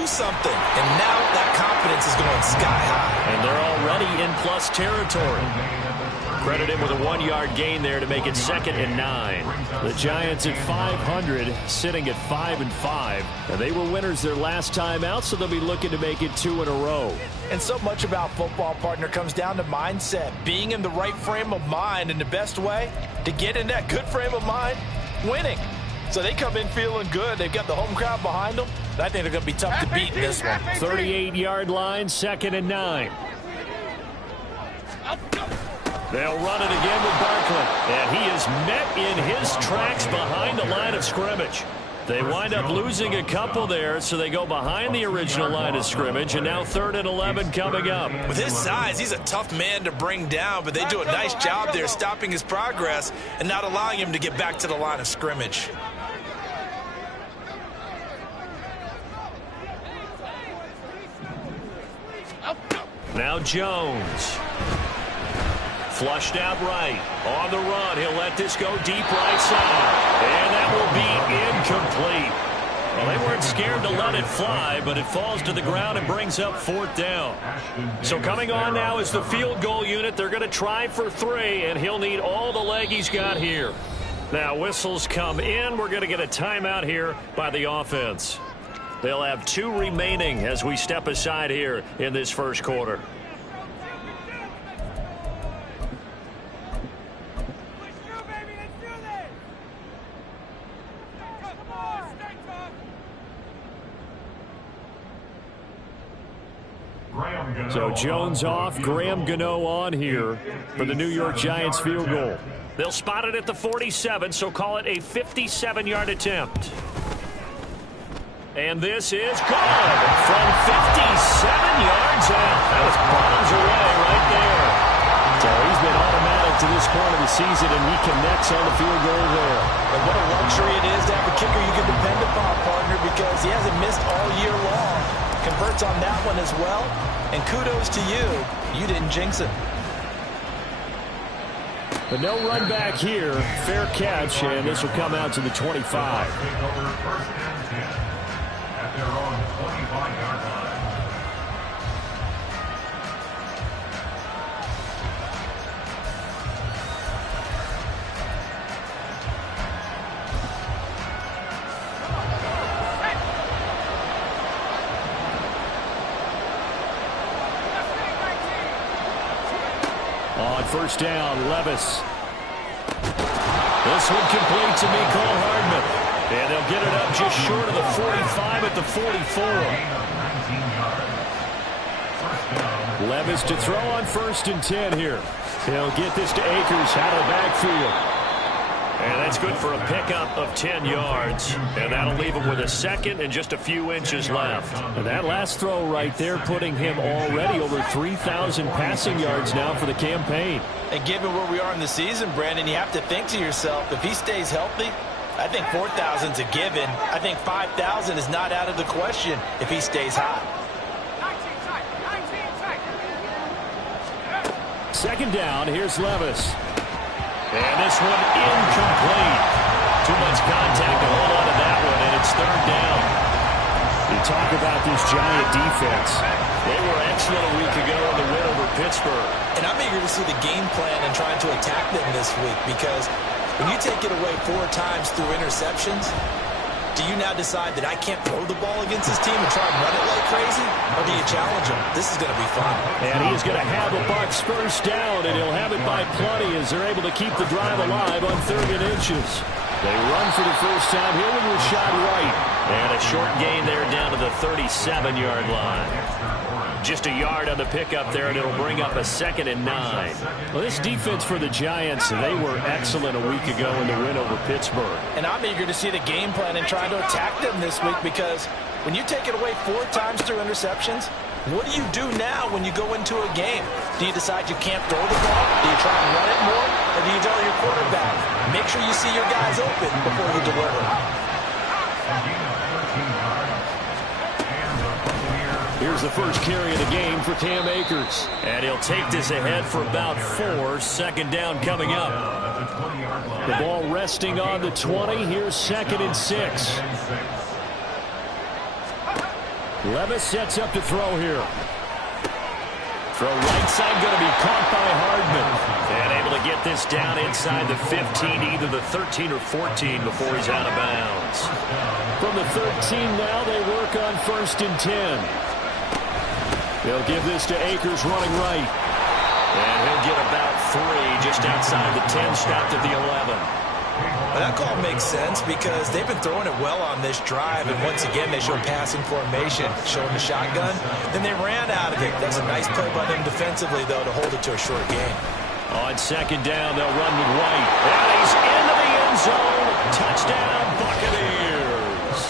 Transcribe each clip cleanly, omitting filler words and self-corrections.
do something. And now that confidence is going sky high. And they're already in plus territory. Credit him with a 1-yard gain there to make it 2nd and 9. The Giants at 500, sitting at 5-5. And they were winners their last time out, so they'll be looking to make it 2 in a row. And so much about football, partner, comes down to mindset. Being in the right frame of mind, and the best way to get in that good frame of mind, winning. So they come in feeling good. They've got the home crowd behind them. I think they're going to be tough to beat in this one. 38-yard line, 2nd and 9. They'll run it again with Barkley. And he is met in his tracks behind the line of scrimmage. They wind up losing a couple there, so they go behind the original line of scrimmage, and now 3rd and 11 coming up. With his size, he's a tough man to bring down, but they do a nice job there stopping his progress and not allowing him to get back to the line of scrimmage. Now Jones. Flushed out right. On the run. He'll let this go deep right side. And that will be incomplete. Well, they weren't scared to let it fly, but it falls to the ground and brings up 4th down. So coming on now is the field goal unit. They're going to try for 3, and he'll need all the leg he's got here. Now whistles come in. We're going to get a timeout here by the offense. They'll have 2 remaining as we step aside here in this first quarter. So Jones off, Graham Gano on here for the New York Giants field goal. They'll spot it at the 47, so call it a 57-yard attempt. And this is good from 57 yards out. That was bombs away right there. So he's been automatic to this point of the season, and he connects on the field goal there. And what a luxury it is to have a kicker you can depend upon, partner, because he hasn't missed all year long. Converts on that one as well. And kudos to you. You didn't jinx it. But no run back here. Fair catch, and this will come out to the 25. At their own 25-yard line. On first down, Levis. This one complete to Mecole Hardman. And they'll get it up just short of the 45 at the 44. Levis to throw on 1st and 10 here. He'll get this to Akers out of the backfield. And that's good for a pickup of 10 yards. And that'll leave him with a 2nd and just a few inches left. And that last throw right there putting him already over 3,000 passing yards now for the campaign. And given where we are in the season, Brandon, you have to think to yourself, if he stays healthy, I think 4,000 is a given. I think 5,000 is not out of the question if he stays hot. 2nd down, here's Levis. And this one incomplete. Too much contact to hold on to that one, and it's 3rd down. You talk about this Giant defense. They were excellent a week ago in the win over Pittsburgh. And I'm eager to see the game plan and trying to attack them this week, because when you take it away 4 times through interceptions, do you now decide that I can't throw the ball against this team and try and run it like crazy? Or do you challenge them? This is going to be fun. And he is going to have the Bucs first down, and he'll have it by plenty as they're able to keep the drive alive on 3rd and inches. They run for the first time here with Rashad White. And a short gain there down to the 37-yard line. Just a yard on the pickup there, and it'll bring up a 2nd and 9. Well, this defense for the Giants, they were excellent a week ago in the win over Pittsburgh. And I'm eager to see the game plan and try to attack them this week, because when you take it away 4 times through interceptions, what do you do now when you go into a game? Do you decide you can't throw the ball? Do you try and run it more? Or do you tell your quarterback, make sure you see your guys open before you deliver? Here's the first carry of the game for Cam Akers. And he'll take this ahead for about 4. 2nd down coming up. The ball resting on the 20. Here's 2nd and 6. Levis sets up to throw here. Throw right side going to be caught by Hardman. And able to get this down inside the 15, either the 13 or 14 before he's out of bounds. From the 13 now, they work on 1st and 10. They'll give this to Akers running right. And he'll get about 3 just outside the 10, stopped at the 11. Well, that call makes sense because they've been throwing it well on this drive, and once again they show passing formation, showing the shotgun. Then they ran out of it. That's a nice play by them defensively, though, to hold it to a short game. On 2nd down, they'll run with White. And he's into the end zone. Touchdown, Buccaneers.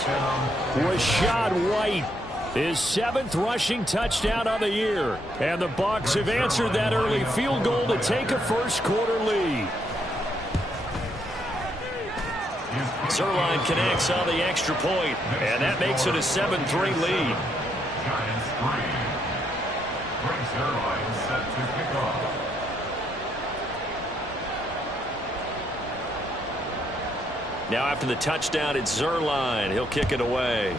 Rashad White, his 7th rushing touchdown on the year. And the Bucs have answered that early field goal to take a first-quarter lead. Zerline connects on the extra point, and that makes it a 7-3 lead. Now after the touchdown, it's Zerline. He'll kick it away.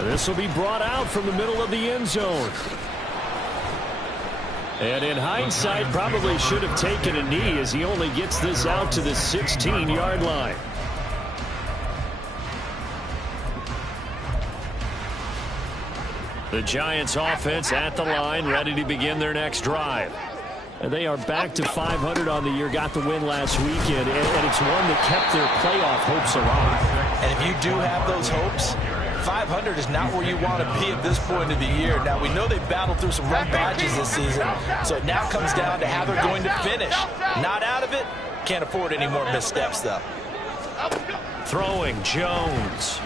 This will be brought out from the middle of the end zone. And in hindsight, probably should have taken a knee as he only gets this out to the 16-yard line. The Giants offense at the line, ready to begin their next drive. And they are back to 500 on the year, got the win last weekend, and it's one that kept their playoff hopes alive. And if you do have those hopes, 500 is not where you want to be at this point of the year. Now, we know they've battled through some rough patches this season, so it now comes down to how they're going to finish. Not out of it. Can't afford any more missteps, though. Throwing, Jones.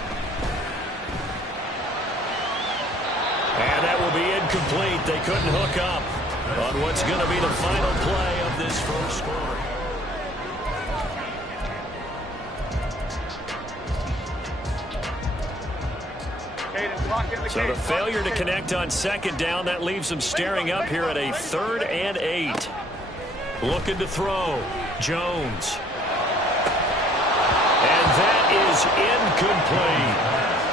And that will be incomplete. They couldn't hook up on what's going to be the final play of this first quarter. So the failure to connect on 2nd down, that leaves them staring up here at a 3rd and 8. Looking to throw. Jones. And that is incomplete.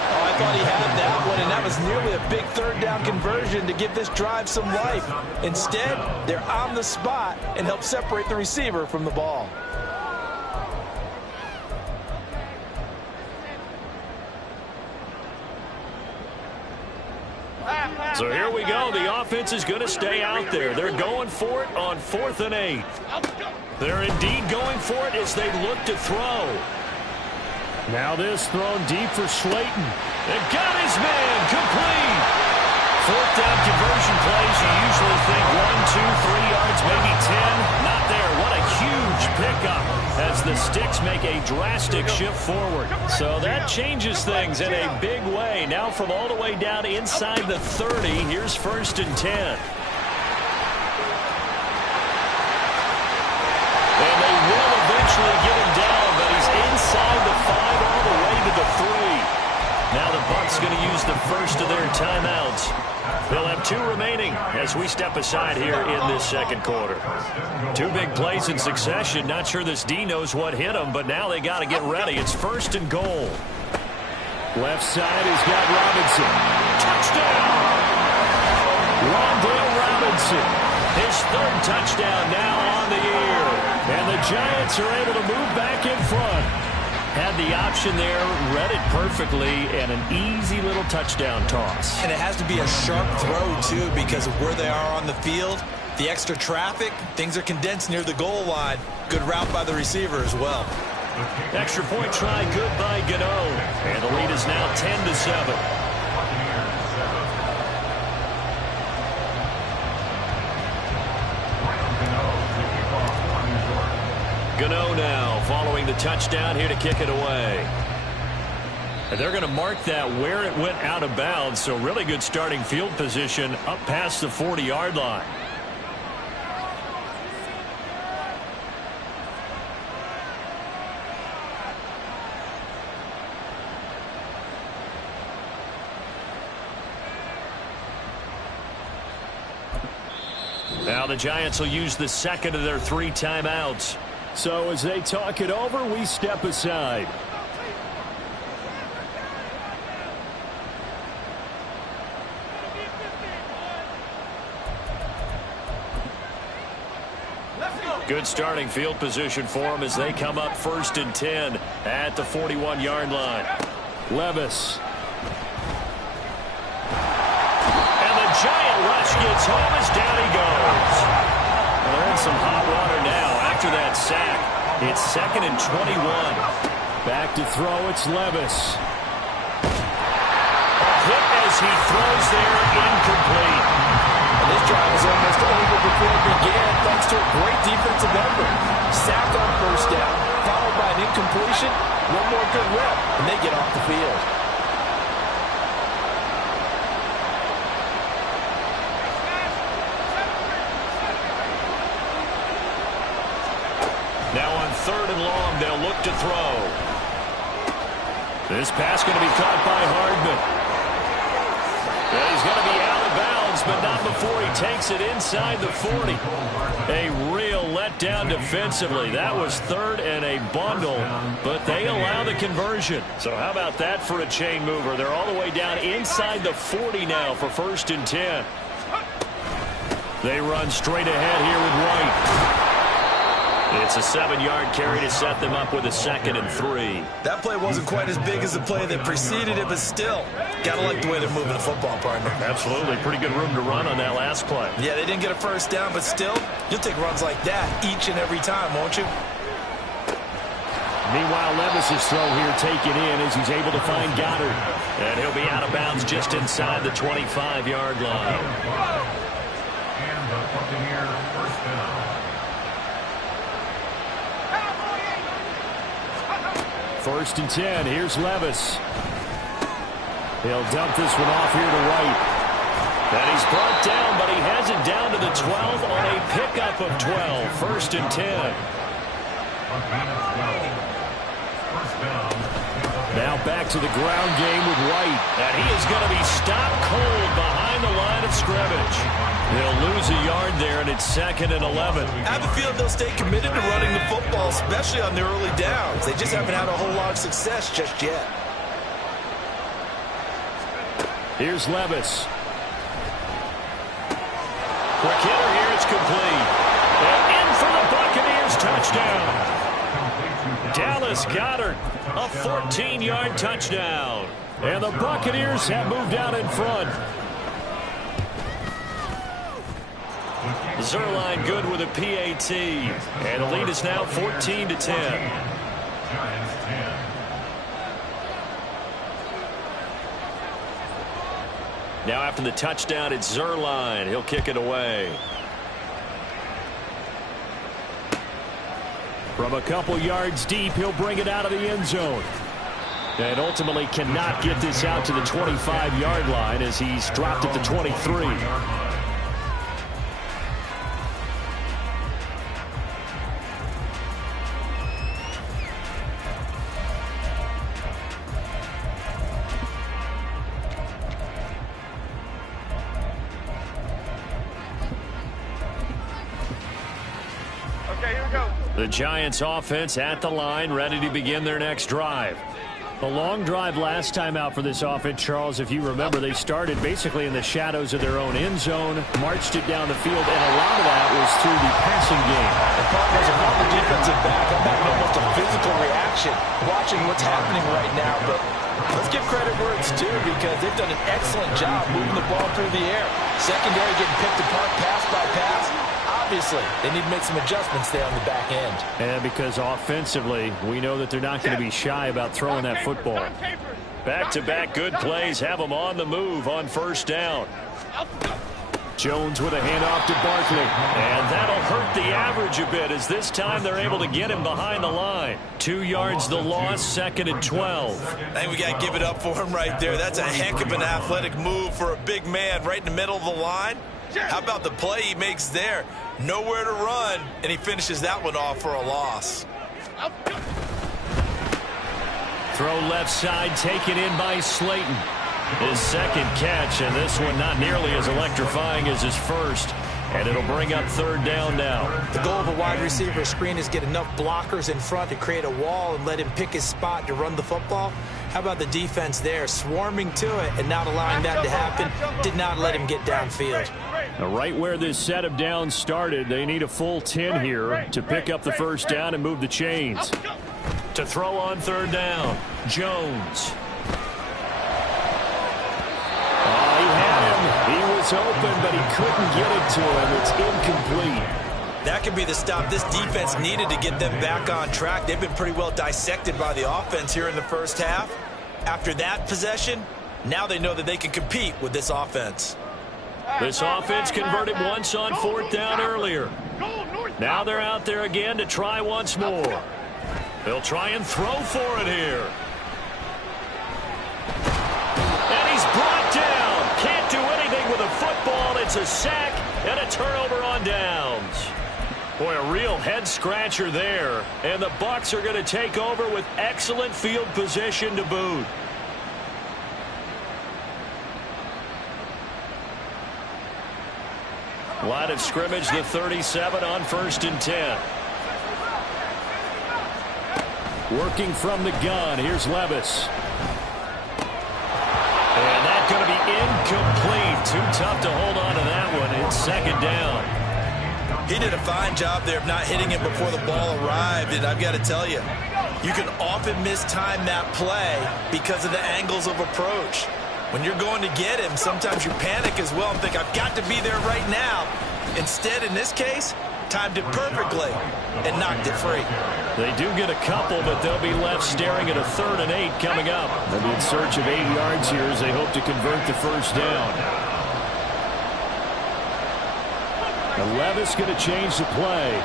Oh, I thought he had that one, and that was nearly a big 3rd down conversion to give this drive some life. Instead, they're on the spot and help separate the receiver from the ball. So here we go. The offense is going to stay out there. They're going for it on 4th and 8. They're indeed going for it as they look to throw. Now this thrown deep for Slayton. They've got his man complete. 4th down conversion plays. You usually think 1, 2, 3 yards, maybe 10. Not there. What a huge pickup as the Sticks make a drastic shift forward. So that changes things in a big way. Now from all the way down inside the 30, here's 1st and 10. And they will eventually get him down, but he's inside the 5 all the way to the 3. Now the Bucs going to use the first of their timeouts. They'll have 2 remaining as we step aside here in this second quarter. 2 big plays in succession. Not sure this D knows what hit him, but now they got to get ready. It's 1st and goal. Left side has got Robinson. Touchdown! Rondale Robinson. His 3rd touchdown now on the year. And the Giants are able to move back in front. Had the option there, read it perfectly, and an easy little touchdown toss. And it has to be a sharp throw, too, because of where they are on the field. The extra traffic, things are condensed near the goal line. Good route by the receiver as well. Extra point try, good by Gano. And the lead is now 10-7. Gano now following the touchdown here to kick it away. And they're going to mark that where it went out of bounds, so really good starting field position up past the 40-yard line. Now the Giants will use the 2nd of their 3 timeouts. So as they talk it over, we step aside. Good starting field position for them as they come up 1st and 10 at the 41-yard line. Levis. And the giant rush gets home as down he goes. Well, they're in some hot water now after that sack. It's 2nd and 21. Back to throw, it's Levis. A hit as he throws there, incomplete. And this drive is almost over before it began thanks to a great defensive effort. Sacked on 1st down, followed by an incompletion. One more good rep, and they get off the field. Now on 3rd and long, they'll look to throw. This pass going to be caught by Hardman. And he's going to be out of bounds, but not before he takes it inside the 40. A real letdown defensively. That was 3rd and a bundle, but they allow the conversion. So how about that for a chain mover? They're all the way down inside the 40 now for 1st and 10. They run straight ahead here with White. It's a 7-yard carry to set them up with a 2nd and 3. That play wasn't quite as big as the play that preceded it, but still, gotta like the way they're moving the football, partner. Absolutely. Pretty good room to run on that last play. Yeah, they didn't get a 1st down, but still, you'll take runs like that each and every time, won't you? Meanwhile, Levis' throw here taken in as he's able to find Goddard. And he'll be out of bounds just inside the 25-yard line. And the Buccaneer 1st down. 1st and 10. Here's Levis. He'll dump this one off here to White. And he's brought down, but he has it down to the 12 on a pickup of 12. 1st and 10. Now back to the ground game with White. And he is going to be stopped cold behind the line of scrimmage. They'll lose a yard there, and it's 2nd and 11. I have a feeling they'll stay committed to running the football, especially on their early downs. They just haven't had a whole lot of success just yet. Here's Levis. Quick hitter here, it's complete. And in for the Buccaneers, touchdown. Dallas Goedert, a 14-yard touchdown. And the Buccaneers have moved out in front. Zerline good with a PAT. And the lead is now 14-10. Now after the touchdown, it's Zerline. He'll kick it away. From a couple yards deep, he'll bring it out of the end zone. And ultimately cannot get this out to the 25-yard line as he's dropped at the 23. The Giants offense at the line, ready to begin their next drive. A long drive last time out for this offense, Charles. If you remember, they started basically in the shadows of their own end zone, marched it down the field, and a lot of that was through the passing game. The partners are the defensive back. I'm having almost a physical reaction watching what's happening right now, but let's give credit where it's due because they've done an excellent job moving the ball through the air. Secondary getting picked apart pass by pass. Obviously, they need to make some adjustments there on the back end. And because offensively, we know that they're not going to be shy about throwing that football. Back-to-back good plays have them on the move on 1st down. Jones with a handoff to Barkley. And that'll hurt the average a bit as this time they're able to get him behind the line. 2 yards the loss, 2nd and 12. I think we got to give it up for him right there. That's a heck of an athletic move for a big man right in the middle of the line. How about the play he makes there? Nowhere to run, and he finishes that one off for a loss. Throw left side, taken in by Slayton. His 2nd catch, and this one not nearly as electrifying as his first. And it'll bring up third down now. The goal of a wide receiver screen is get enough blockers in front to create a wall and let him pick his spot to run the football. How about the defense there, swarming to it and not allowing that to happen, did not let him get downfield. Now, right where this set of downs started, they need a full 10 here to pick up the first down and move the chains. To throw on third down, Jones. Oh, he had him. He was open, but he couldn't get it to him. It's incomplete. That could be the stop this defense needed to get them back on track. They've been pretty well dissected by the offense here in the first half. After that possession, now they know that they can compete with this offense. This offense converted once on fourth down earlier. Now they're out there again to try once more. They'll try and throw for it here. And he's brought down. Can't do anything with a football. It's a sack and a turnover on downs. Boy, a real head-scratcher there. And the Bucs are going to take over with excellent field position to boot. Line of scrimmage, the 37 on 1st and 10. Working from the gun, here's Levis. And that's going to be incomplete. Too tough to hold on to that one. It's second down. He did a fine job there of not hitting him before the ball arrived, and I've got to tell you, you can often mistime that play because of the angles of approach. When you're going to get him, sometimes you panic as well and think, I've got to be there right now. Instead, in this case, timed it perfectly and knocked it free. They do get a couple, but they'll be left staring at a 3rd and 8 coming up. They'll be in search of 8 yards here as they hope to convert the first down. And Levis going to change the play.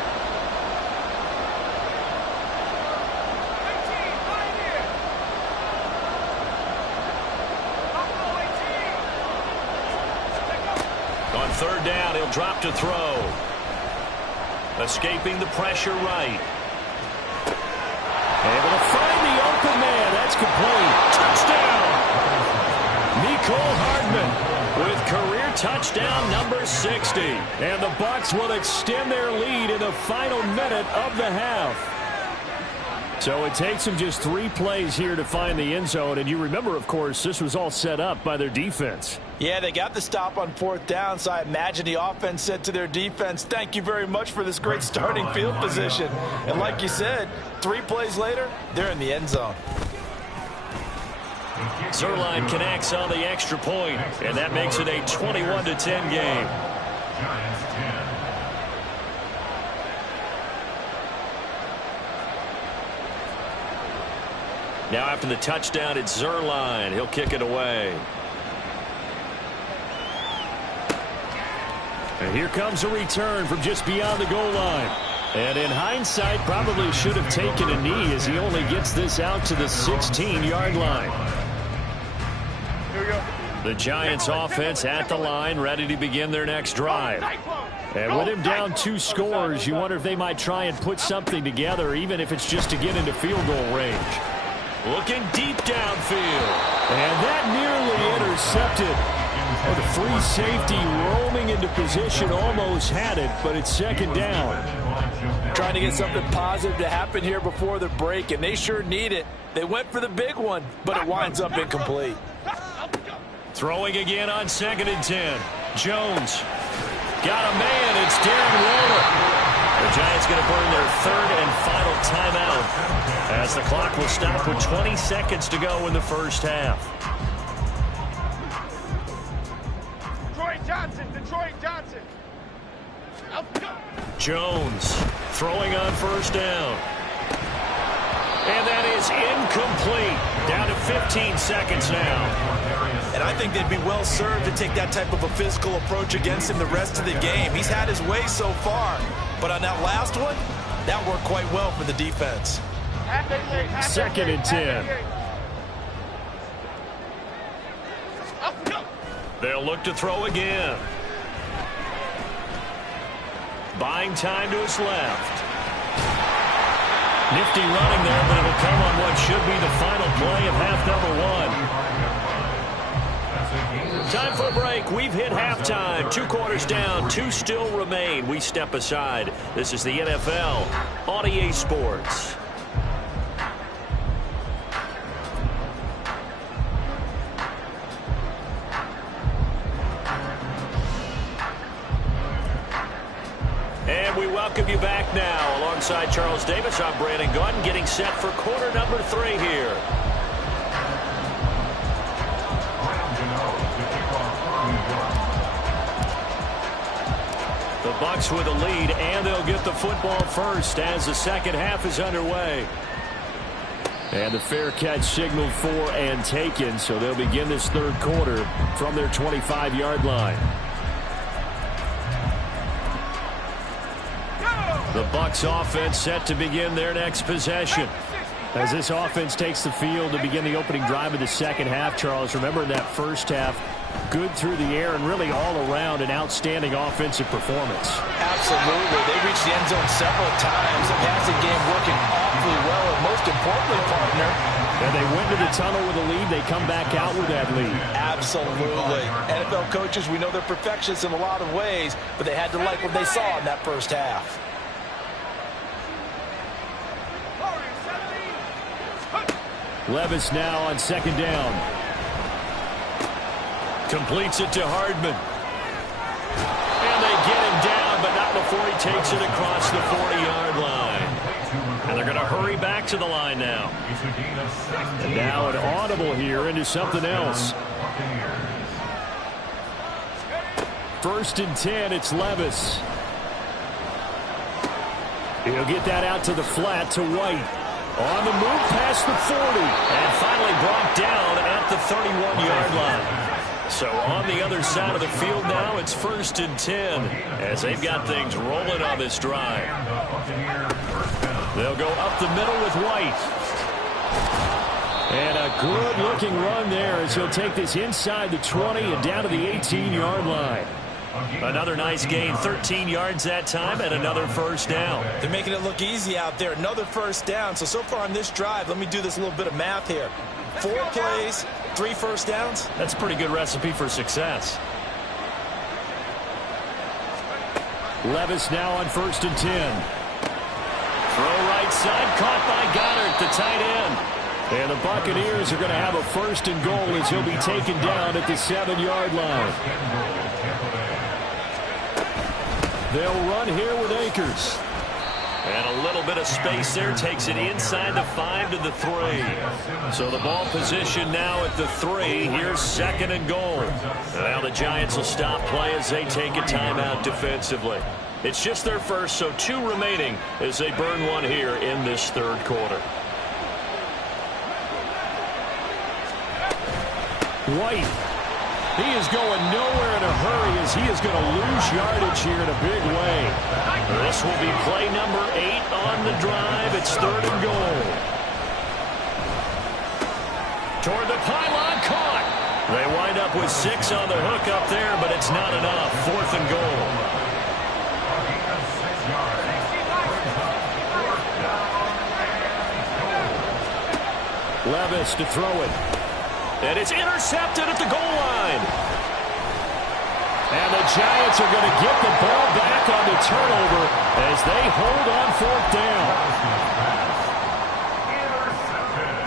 On 3rd down, he'll drop to throw. Escaping the pressure right. Able to find the open man. That's complete. Touchdown! Mecole Hardman with career touchdown number 60. And the Bucs will extend their lead in the final minute of the half. So it takes them just 3 plays here to find the end zone. And you remember, of course, this was all set up by their defense. Yeah, they got the stop on 4th down, so I imagine the offense said to their defense, thank you very much for this great starting field position. And like you said, 3 plays later, they're in the end zone. Zuerlein connects on the extra point, and that makes it a 21-10 game. Giants 10. Now after the touchdown, it's Zuerlein. He'll kick it away. And here comes a return from just beyond the goal line. And in hindsight, probably should have taken a knee as he only gets this out to the 16-yard line. The Giants offense at the line, ready to begin their next drive. And with him down 2 scores, you wonder if they might try and put something together, even if it's just to get into field goal range. Looking deep downfield. And that nearly intercepted. Oh, the free safety roaming into position, almost had it, but it's second down. Trying to get something positive to happen here before the break, and they sure need it. They went for the big one, but it winds up incomplete. Throwing again on 2nd and 10. Jones. Got a man. It's Darren Waller. The Giants going to burn their 3rd and final timeout as the clock will stop with 20 seconds to go in the first half. Detroit Johnson. Jones throwing on 1st down. And that is incomplete. Down to 15 seconds now. And I think they'd be well served to take that type of a physical approach against him the rest of the game. He's had his way so far, but on that last one, that worked quite well for the defense. 2nd and 10. They'll look to throw again. Buying time to his left. Nifty running there, but it'll come on what should be the final play of half number 1. Time for a break. We've hit halftime. 2 quarters down. 2 still remain. We step aside. This is the NFL on EA Sports. And we welcome you back now. Alongside Charles Davis, I'm Brandon Gaudin, getting set for quarter number 3 here. The Bucs with a lead, and they'll get the football first as the second half is underway. And the fair catch signaled for and taken, so they'll begin this third quarter from their 25-yard line. The Bucs offense set to begin their next possession. As this offense takes the field to begin the opening drive of the second half, Charles, remember in that first half, good through the air and really all around an outstanding offensive performance. Absolutely. They reached the end zone several times. The passing game working awfully well, and most importantly, partner, and they went to the tunnel with a lead. They come back out with that lead. Absolutely. NFL coaches, we know they're perfectionists in a lot of ways, but they had to like what they saw in that first half. Levis now on second down. Completes it to Hardman. And they get him down, but not before he takes it across the 40-yard line. And they're going to hurry back to the line now. And now an audible here into something else. 1st and 10, it's Levis. He'll get that out to the flat to White. On the move past the 40. And finally brought down at the 31-yard line. So on the other side of the field now, it's 1st and 10 as they've got things rolling on this drive. They'll go up the middle with White. And a good-looking run there as he'll take this inside the 20 and down to the 18-yard line. Another nice gain, 13 yards that time, and another first down. They're making it look easy out there. Another first down. So far on this drive, let me do this little bit of math here. 4 plays, 3 first downs. That's a pretty good recipe for success. Levis now on 1st and 10. Throw right side, caught by Goddard, the tight end. And the Buccaneers are going to have a 1st and goal as he'll be taken down at the 7-yard line. They'll run here with Akers. And a little bit of space there, takes it inside the 5 to the 3. So the ball position now at the 3. Here's 2nd and goal. Now the Giants will stop play as they take a timeout defensively. It's just their first, so 2 remaining as they burn one here in this third quarter. White. He is going nowhere in a hurry as he is going to lose yardage here in a big way. This will be play number 8 on the drive. It's 3rd and goal. Toward the pylon, caught. They wind up with 6 on the hook up there, but it's not enough. 4th and goal. Levis to throw it. And it's intercepted at the goal line. And the Giants are going to get the ball back on the turnover as they hold on 4th down. Intercepted.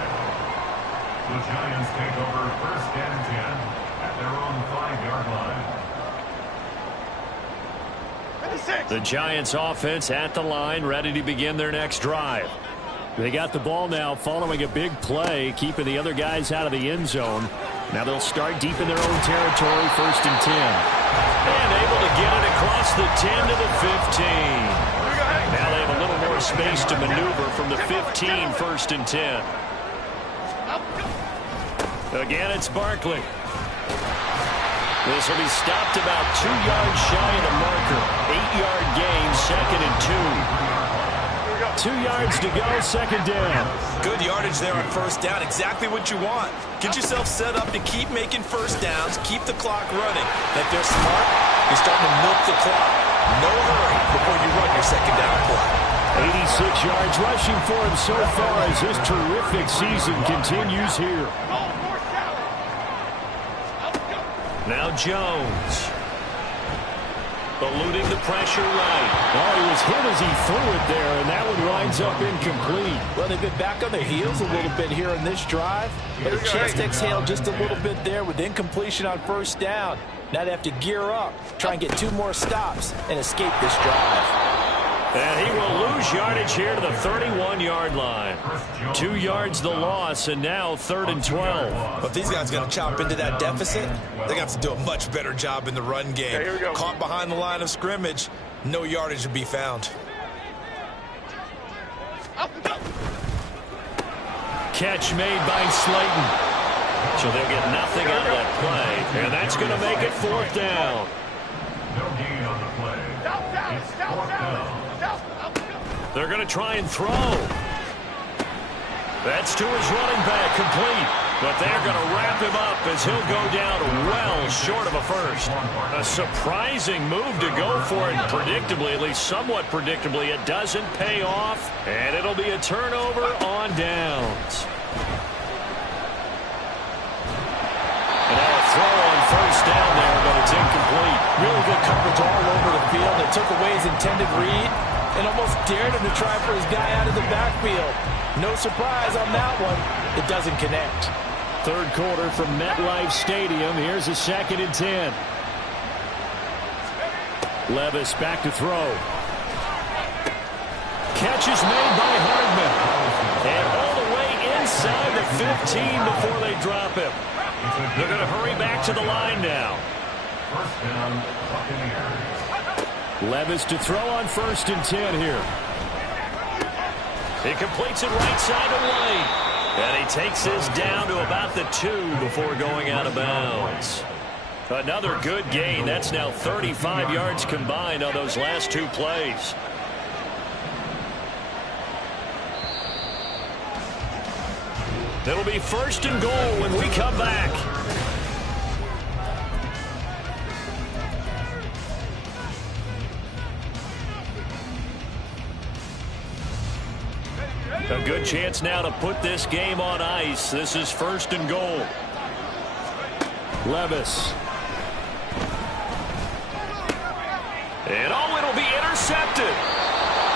The Giants take over 1st and 10 at their own 5-yard line. The Giants offense at the line, ready to begin their next drive. They got the ball now following a big play, keeping the other guys out of the end zone. Now they'll start deep in their own territory, 1st and 10. And able to get it across the 10 to the 15. Now they have a little more space to maneuver from the 15, 1st and 10. Again, it's Barkley. This will be stopped about 2 yards shy of the marker. 8-yard gain, 2nd and 2. 2 yards to go, 2nd down. Good yardage there on 1st down. Exactly what you want. Get yourself set up to keep making first downs, keep the clock running. If they're smart, you're starting to milk the clock. No hurry before you run your 2nd down play. 86 yards rushing for him so far as this terrific season continues here. Now Jones. Eluding the pressure right. Oh, he was hit as he threw it there, and that one winds up incomplete. Well, they've been back on their heels a little bit here in this drive, but a chance to exhale just a little bit there with incompletion on first down. Now they have to gear up, try and get 2 more stops, and escape this drive. And he will lose yardage here to the 31-yard line. 2 yards the loss, and now 3rd and 12. But if these guys got to chop into that deficit, they're going to have to do a much better job in the run game. Caught behind the line of scrimmage, no yardage to be found. Catch made by Slayton. So they'll get nothing out of that play, and that's going to make it 4th down. No gain on the play. It's 4th down. They're going to try and throw. That's to his running back, complete. But they're going to wrap him up as he'll go down well short of a first. A surprising move to go for it. Predictably, at least somewhat predictably, it doesn't pay off. And it'll be a turnover on downs. And now a throw on first down there, but it's incomplete. Really good coverage all over the field. They took away his intended read and almost dared him to try for his guy out of the backfield. No surprise on that one. It doesn't connect. 3rd quarter from MetLife Stadium. Here's a 2nd and 10. Levis back to throw. Catch is made by Hardman. And all the way inside the 15 before they drop him. They're going to hurry back to the line now. First down, Buccaneers. Levis to throw on 1st and 10 here. He completes it right side to White. And he takes this down to about the 2 before going out of bounds. Another good gain. That's now 35 yards combined on those last 2 plays. It'll be 1st and goal when we come back. A good chance now to put this game on ice. This is 1st and goal. Levis. And it'll be intercepted.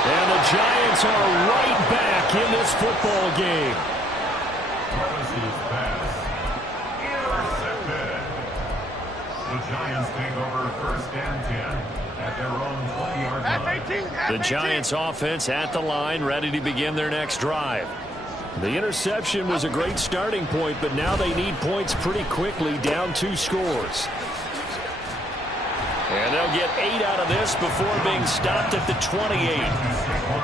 And the Giants are right back in this football game. Levis's pass. Intercepted. The Giants take over 1st and 10 at their own 20-yard line. The Giants offense at the line, ready to begin their next drive. The interception was a great starting point, but now they need points pretty quickly, down 2 scores. And they'll get 8 out of this before being stopped at the 28.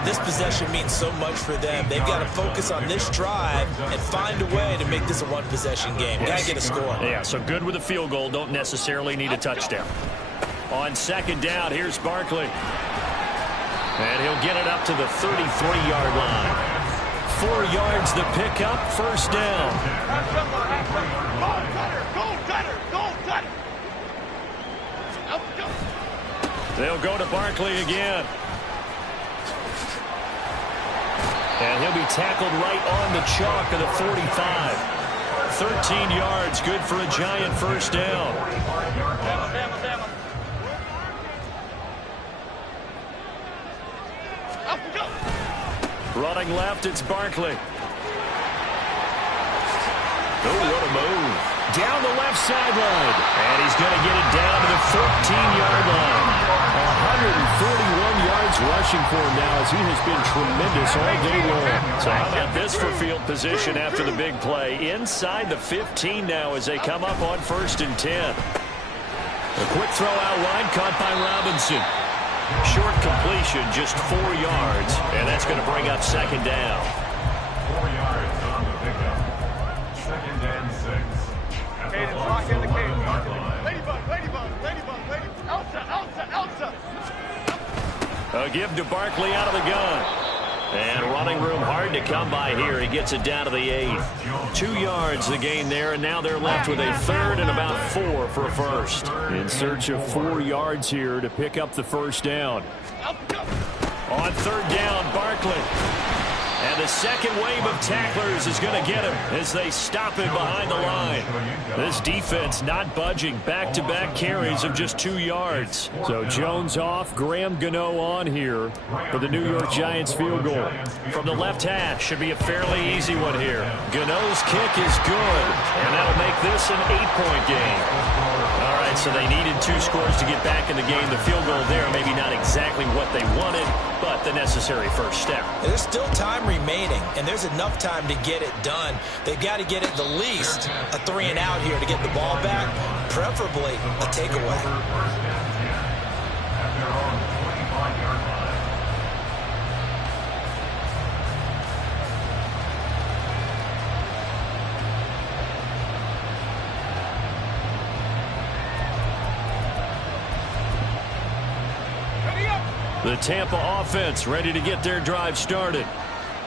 This possession means so much for them. They've got to focus on this drive and find a way to make this a 1-possession game. Got to get a score. Yeah, so good with a field goal. Don't necessarily need a touchdown. On 2nd down, here's Barkley. And he'll get it up to the 33-yard line. 4 yards the pickup, 1st down. They'll go to Barkley again. And he'll be tackled right on the chalk of the 45. 13 yards, good for a Giant 1st down. Running left, it's Barkley. Oh, what a move. Down the left sideline. And he's going to get it down to the 14-yard line. 141 yards rushing for him now as he has been tremendous all day long. So how about this for field position after the big play? Inside the 15 now as they come up on 1st and 10. A quick throw out wide, caught by Robinson. Short completion, just 4 yards, and that's going to bring up 2nd down. 4 yards on the pickup. 2nd and 6. At the lock in the cage. Ladybug. Elsa. A give to Barkley out of the gun. And running room hard to come by here. He gets it down to the 8. 2 yards the gain there, and now they're left with a 3rd and about 4 for a first. In search of 4 yards here to pick up the 1st down. On 3rd down, Barkley. And And the second wave of tacklers is going to get him as they stop him behind the line. This defense not budging. Back-to-back carries of just 2 yards. So Jones off, Graham Gano on here for the New York Giants field goal. From the left hash, should be a fairly easy one here. Gano's kick is good, and that'll make this an 8-point game. All right, so they needed 2 scores to get back in the game. The field goal there, maybe not exactly what they wanted, but the necessary first step. There's still time remaining, and there's enough time to get it done. They've got to get it the least a 3-and-out here to get the ball back, preferably a takeaway. The Tampa offense ready to get their drive started.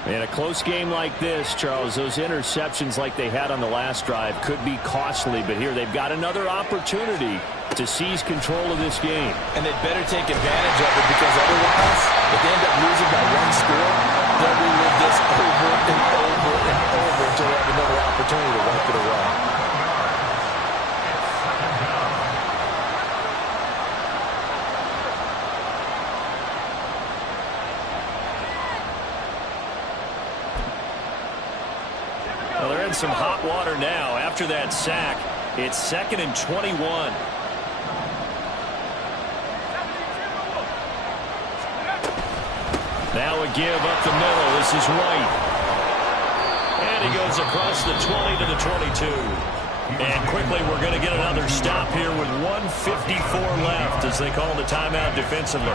And a close game like this, Charles, those interceptions like they had on the last drive could be costly, but here they've got another opportunity to seize control of this game. And they'd better take advantage of it, because otherwise, if they end up losing by 1 score, they'll relive this over and over and over until they have another opportunity to wipe it away. Well, they're in some hot water now. After that sack, it's 2nd and 21. Now a give up the middle. This is White. And he goes across the 20 to the 22. And quickly we're going to get another stop here with 1:54 left as they call the timeout defensively.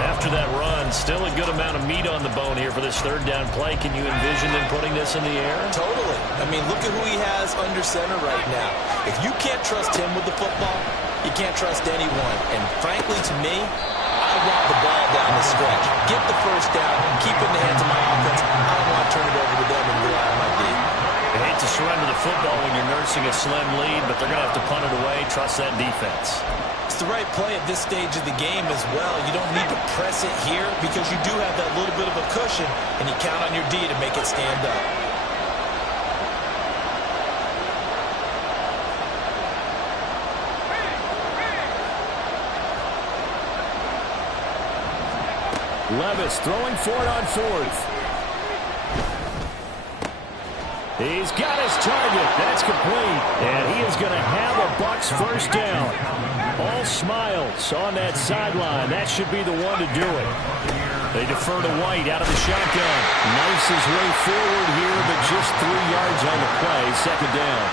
After that run, still a good amount of meat on the bone here for this 3rd down play. Can you envision them putting this in the air? Totally. I mean, look at who he has under center right now. If you can't trust him with the football, you can't trust anyone. And frankly, to me, I want the ball down the stretch. Get the first down, keep it in the hands of my offense. I don't want to turn it over to them and rely on my D. I hate to surrender the football when you're nursing a slim lead, but they're going to have to punt it away. Trust that defense. It's the right play at this stage of the game as well. You don't need to press it here because you do have that little bit of a cushion, and you count on your D to make it stand up. Levis throwing for it on 4th. He's got his target. That's complete. And he is going to have a Bucs first down. All smiles on that sideline. That should be the one to do it. They defer to White out of the shotgun. Nice his way forward here, but just 3 yards on the play. 2nd down.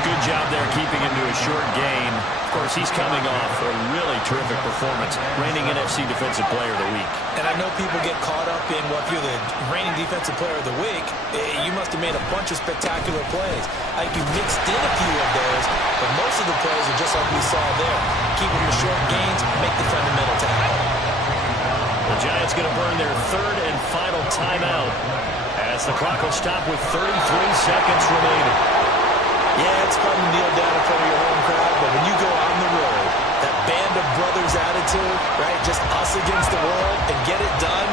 Good job there keeping him to a short gain. Of course, he's coming off a really terrific performance. Reigning NFC Defensive Player of the Week. And I know people get caught up in, well, if you're the reigning Defensive Player of the Week, you must have made a bunch of spectacular plays. I think you mixed in a few of those, but most of the plays are just like we saw there. Keep them to short gains, make the fundamental tackle. The Giants going to burn their 3rd and final timeout as the clock will stop with 33 seconds remaining. Yeah, it's fun to kneel down in front of your home crowd, but when you go on the road, that band of brothers attitude, right, just us against the world, and get it done,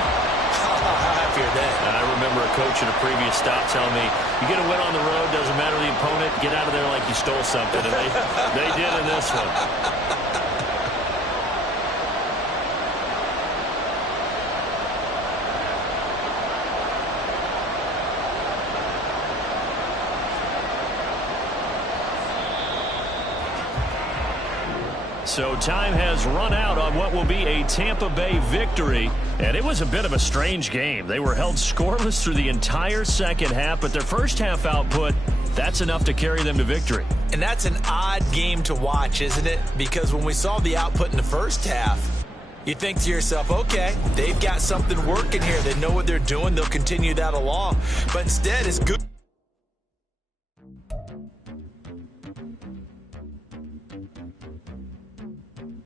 how happier then. I remember a coach at a previous stop telling me, you get a win on the road, doesn't matter the opponent, get out of there like you stole something, and they did in this one. So time has run out on what will be a Tampa Bay victory. And it was a bit of a strange game. They were held scoreless through the entire second half, but their first half output, that's enough to carry them to victory. And that's an odd game to watch, isn't it? Because when we saw the output in the first half, you think to yourself, okay, they've got something working here. They know what they're doing. They'll continue that along. But instead, it's good.